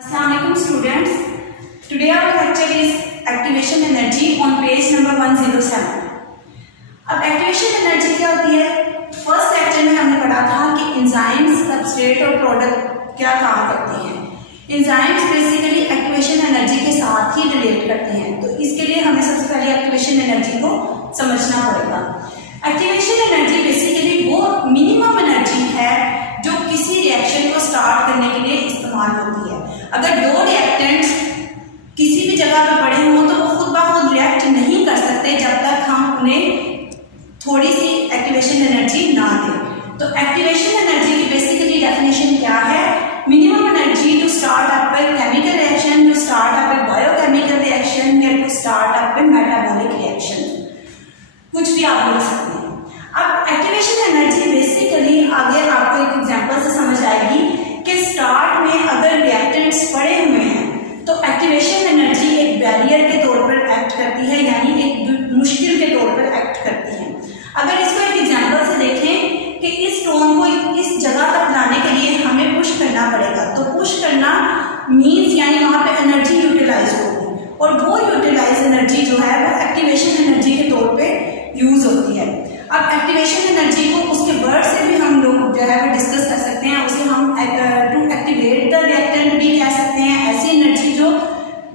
Assalamualaikum students. Today our lecture is activation energy on page number 107. अब activation energy क्या होती है? First lecture में हमने पढ़ा था कि एंजाइम्स, सबस्ट्रेट और प्रोडक्ट क्या काम करते हैं। एंजाइम्स बेसिकली एक्टिवेशन एनर्जी के साथ ही रिलेट करते हैं, तो इसके लिए हमें सबसे पहले एक्टिवेशन एनर्जी को समझना पड़ेगा। एक्टिवेशन एनर्जी बेसिकली वो मिनिमम एनर्जी है जो किसी रिएक्शन को स्टार्ट करने के लिए इस्तेमाल होती है। अगर दो रिएक्टेंट्स किसी भी जगह पर पड़े हों तो वो खुद ब खुद रिएक्ट नहीं कर सकते जब तक हम उन्हें थोड़ी सी एक्टिवेशन एनर्जी ना दें। तो एक्टिवेशन एनर्जी की बेसिकली डेफिनेशन क्या है? Minimum energy to start up a chemical reaction, to start up a biochemical reaction या to start up a metabolic reaction, कुछ भी आप बोल सकते हैं। अब एक्टिवेशन एनर्जी बेसिकली आगे आपको एक एग्जांपल से समझ आएगी कि स्टार्ट में अगर रिएक्टेंट्स पड़े हुए हैं तो एक्टिवेशन एनर्जी एक बैरियर के तौर पर एक्ट करती है, यानी एक मुश्किल के तौर पर एक्ट करती है। अगर इसको एक एग्जांपल से देखें कि इस स्टोन को इस जगह तक लाने के लिए हमें पुश करना पड़ेगा, तो पुश करना मीन्स यानी वहाँ पे एनर्जी यूटिलाइज होगी, और वो यूटिलाइज एनर्जी जो है वो एक्टिवेशन एनर्जी के तौर पे यूज होती है। अब एक्टिवेशन एनर्जी को उसके वर्ड से भी हम लोग जो है वो डिस्कस कर सकते हैं। उसे हम टू एक्टिवेट द रिएक्टेंट भी कह सकते हैं। ऐसी एनर्जी जो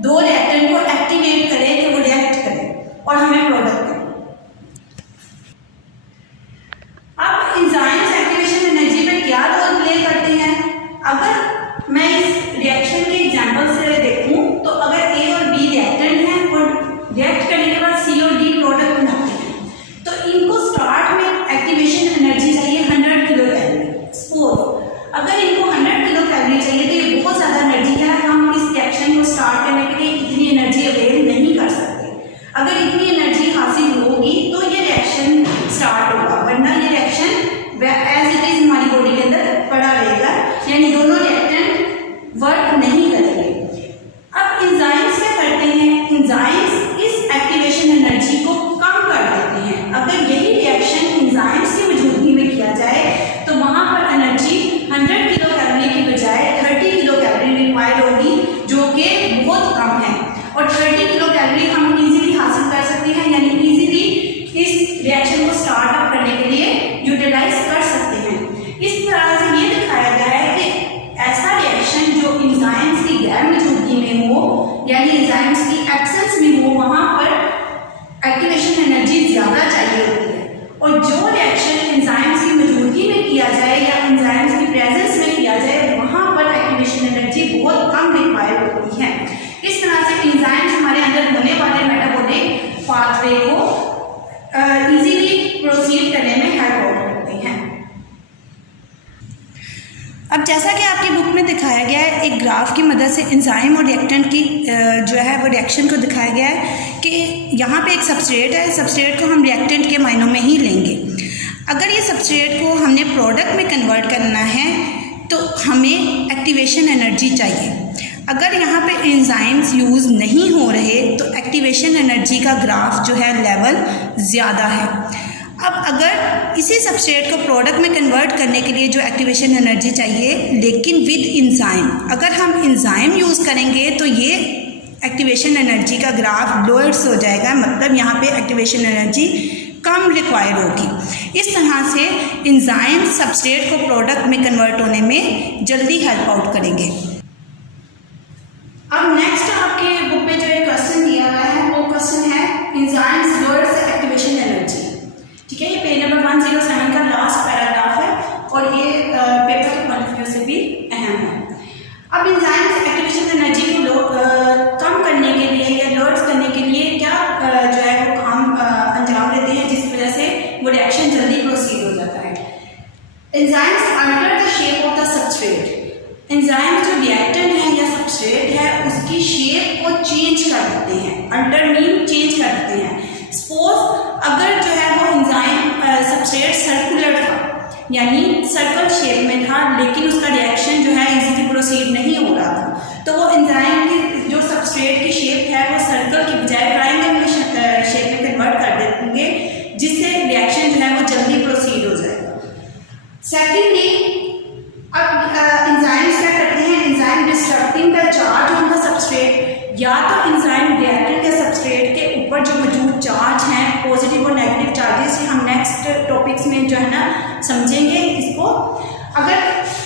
दो रिएक्टेंट को एक्टिवेट करे कि वो रिएक्ट करे और हमें प्रोडक्ट दे। अब एंजाइम्स एक्टिवेशन एनर्जी पे क्या रोल प्ले करते हैं? अगर मैं इस रिएक्शन के एग्जांपल से देखूं तो अगर ए और बी रिएक्टेंट हैं और रिएक्ट करने के बाद सी और डी प्रोडक्ट बनाते हैं, तो इनको स्टार्ट में एक्टिवेशन एनर्जी चाहिए 100 किलो कैलोरी। सपोज अगर इनको 100 किलो कैलोरी चाहिए तो ये बहुत ज़्यादा एनर्जी है, हम इस रिएक्शन को स्टार्ट करने के लिए इतनी एनर्जी अवेल नहीं कर सकते। अगर इतनी एनर्जी हासिल होगी तो ये रिएक्शन स्टार्ट होगा, वरना ये रिएक्शन एज इट इज हमारी बॉडी के अंदर पड़ा रहेगा, यानी दोनों रिएक्टेंट वर्क नहीं करेंगे। अब एंजाइम्स क्या करते हैं? एंजाइम्स इस एक्टिवेशन एनर्जी को कम कर देते हैं। अगर यही रिएक्शन एंजाइम्स की मौजूदगी में किया जाए तो वहां पर एनर्जी 100 किलो कैलोरी की बजाय 30 किलो कैलोरी रिक्वायर्ड होगी, जो कि बहुत कम है, और 30 किलो कैलोरी हम इजीली हासिल कर सकते हैं, यानी इजीली इस रिएक्शन को स्टार्ट अप करने के लिए यूटिलाइज कर सकते हैं। इस तरह से ये दिखाया गया है कि ऐसा रिएक्शन जो एंजाइम्स की गैर मौजूदगी में हो, यानी एंजाइम्स की एब्सेंस में हो, वहां पर एक्टिवेशन एनर्जी ज्यादा चाहिए होती है, और जो रिएक्शन एंजाइम्स की मौजूदगी में किया जाए या एंजाइम्स की प्रेजेंस में किया जाए वहां पर एक्टिवेशन एनर्जी बहुत कम रिक्वायर्ड होती है। इस तरह से एंजाइम्स हमारे अंदर होने वाले मेटाबॉलिक पाथवे को इजीली प्रोसीड करने में हेल्प करते हैं। अब जैसा कि आपकी बुक में दिखाया गया है, एक ग्राफ की मदद से एंजाइम और रिएक्टेंट की जो है वो रिएक्शन को दिखाया गया है कि यहाँ पे एक सबस्ट्रेट है, सबस्ट्रेट को हम रिएक्टेंट के मायनों में ही लेंगे। अगर ये सबस्ट्रेट को हमने प्रोडक्ट में कन्वर्ट करना है तो हमें एक्टिवेशन एनर्जी चाहिए। अगर यहाँ पे एंजाइम्स यूज़ नहीं हो रहे तो एक्टिवेशन एनर्जी का ग्राफ जो है लेवल ज़्यादा है। अब अगर इसी सबस्ट्रेट को प्रोडक्ट में कन्वर्ट करने के लिए जो एक्टिवेशन एनर्जी चाहिए, लेकिन विद एंजाइम, अगर हम एंजाइम यूज़ करेंगे तो ये एक्टिवेशन एनर्जी का ग्राफ लोअर्स हो जाएगा, मतलब यहाँ पे एक्टिवेशन एनर्जी कम रिक्वायर होगी। इस तरह से एंजाइम सबस्ट्रेट को प्रोडक्ट में कन्वर्ट होने में जल्दी हेल्प आउट करेंगे। अब नेक्स्ट आपके बुक में जो एक क्वेश्चन दिया गया है वो क्वेश्चन है एंजाइम्स लोअर्स एक्टिवेशन एनर्जी। ठीक है, ये पेज नंबर 107 का लास्ट पैराग्राफ है और ये पेपर के पॉइंट ऑफ व्यू से भी अहम है। अब एंजाइम्स एक्टिवेशन एनर्जी को कम करने के लिए या लोअर्स करने के लिए क्या जो है वो काम अंजाम लेते हैं, जिसकी वजह से वो रिएक्शन जल्दी प्रोसीड हो जाता है। Enzymes alter the shape of the substrate. Enzymes जो रिएक्टेंट है या सबस्ट्रेट है उसकी शेप को चेंज कर देते हैं। अल्टर मीन चेंज कर देते हैं। सपोज अगर जो है वो एंजाइम सबस्ट्रेट सर्कुलर था, यानी सर्कल शेप में था, लेकिन उसका रिएक्शन जो है इजीली प्रोसीड नहीं हो रहा था, तो वो एंजाइम की जो सबस्ट्रेट की शेप है वो सर्कल की बजाय ट्रायंगल में शेप में कन्वर्ट कर देंगे, जिससे रिएक्शन जो है वो जल्दी प्रोसीड हो जाएगा। सेकेंडली, अब एंजाइम्स क्या करते हैं? एंजाइम डिस्ट्रक्टिंग द या तो एंजाइम रिएक्टेंट या सबस्ट्रेट के ऊपर जो मौजूद चार्ज हैं, पॉजिटिव और नेगेटिव चार्जेस, हम नेक्स्ट टॉपिक्स में जो है ना समझेंगे इसको। अगर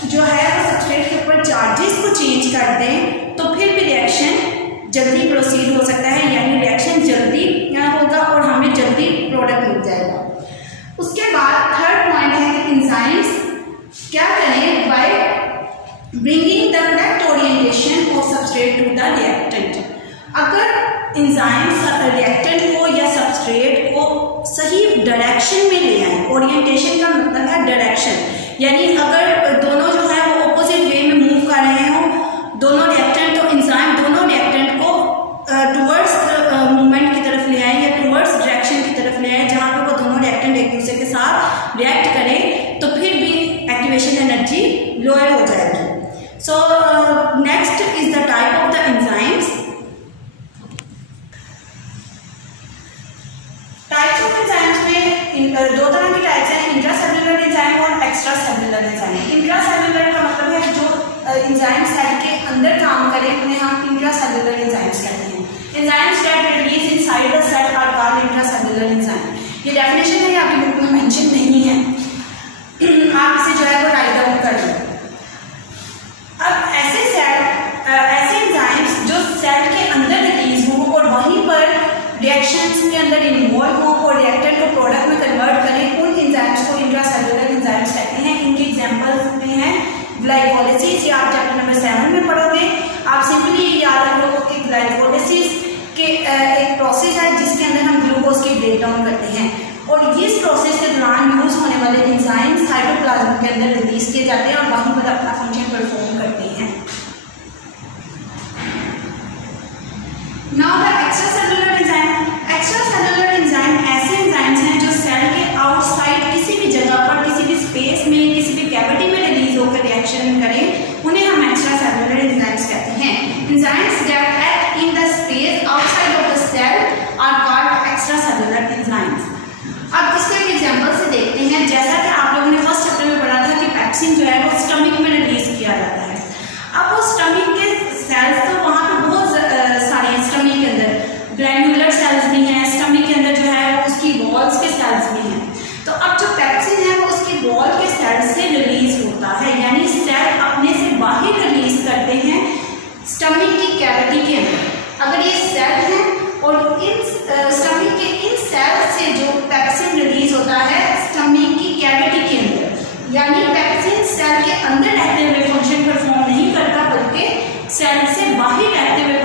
जो है वो सबस्ट्रेट के ऊपर चार्जेस को चेंज कर दें तो फिर भी रिएक्शन जल्दी प्रोसीड हो सकता है, यानी रिएक्शन जल्दी होगा और हमें जल्दी प्रोडक्ट मिल जाएगा। उसके बाद थर्ड पॉइंट है कि एंजाइम्स क्या करें, by bringing the correct orientation of substrate to the reactant. अगर एंजाइम्स रिएक्टेंट को या सबस्ट्रेट को सही डायरेक्शन में ले आए, ओरिएंटेशन का मतलब है डायरेक्शन, यानी अगर दोनों जो है वो ऑपोजिट वे में मूव कर रहे हो, दोनों रिएक्टेंट, तो एंजाइम दोनों रिएक्टेंट को टुवर्ड्स मूवमेंट की तरफ ले आए या टुवर्ड्स डायरेक्शन की तरफ ले आए जहाँ पे वो दोनों रिएक्टेंट एक दूसरे के साथ रिएक्ट करें, तो फिर भी एक्टिवेशन एनर्जी लोअर हो जाएगी। So next is the type of the enzymes. Types of enzymes में दो तरह की टाइप्स हैं, इंट्रासेल्युलर एंजाइम और एक्स्ट्रा सेल्युलर एंजाइम। इंट्रासेल्युलर का मतलब है जो एंजाइम सेल के अंदर काम करें उन्हें हम इंट्रासेल्युलर एंजाइम्स कहते हैं। Enzymes that release inside the cell are called intracellular enzyme. ये डेफिनेशन है, आपकी बुक में मेंशन नहीं है, आप इसे जो है वो राइट डाउन कर लें। अब ऐसे एंजाइम्स जो सेल के अंदर रिलीज हो और वहीं पर रिएक्शंस के अंदर इन्वॉल्व हो और रिएक्टेंट को प्रोडक्ट में कन्वर्ट करें, उन एंजाइम्स को इंट्रासेल्युलर एंजाइम्स कहते हैं। इनके एग्जांपल्स में हैं ग्लाइकोलाइसिस, ये आप चैप्टर नंबर 7 में पढ़ोगे। आप सिंपली याद रखो कि ग्लाइकोलाइसिस के एक प्रोसेस है जिसके अंदर हम ग्लूकोज की ब्रेक डाउन करते हैं, और इस प्रोसेस के दौरान यूज होने वाले एंजाइम्स साइटोप्लाज्म के अंदर रिलीज किए जाते हैं और वहीं पर अपना फंक्शन परफॉर्म करते हैं। Now the extracellular enzyme. Extracellular enzyme ऐसे एंजाइम्स हैं जो सेल के आउटसाइड किसी भी जगह पर, किसी भी स्पेस में, किसी भी कैविटी में रिलीज होकर रिएक्शन करें, उन्हें हम एक्स्ट्रासेल्युलर एंजाइम्स कहते हैं। Enzymes that act in the space outside of the cell are called extracellular enzymes. अब इसको एक एग्जांपल से देखते हैं। जैसा कि आप लोगों ने फर्स्ट चैप्टर में पढ़ा था कि पैप्सिन जो है वो स्टमक में रिलीज किया जाता है। अब वो स्टमक के सेल्स तो वहाँ पे बहुत सारे हैं, स्टमक के अंदर ग्लैंडुलर सेल्स भी हैं, स्टमक के अंदर जो है वो उसकी वॉल्स के सेल्स भी हैं। तो अब जो पैप्सिन है वो उसकी वॉल के सेल्स से रिलीज होता है, यानी सेल अपने से बाहर रिलीज करते हैं स्टमक की कैविटी के अंदर। अगर ये सेल है और इन स्टमक के इन सेल से जो पैप्सिन रिलीज होता है स्टमक की कैविटी के अंदर, यानी पैप्सिन सेल के अंदर रहते हुए फंक्शन परफॉर्म नहीं करता बल्कि सेल से बाहर रहते हुए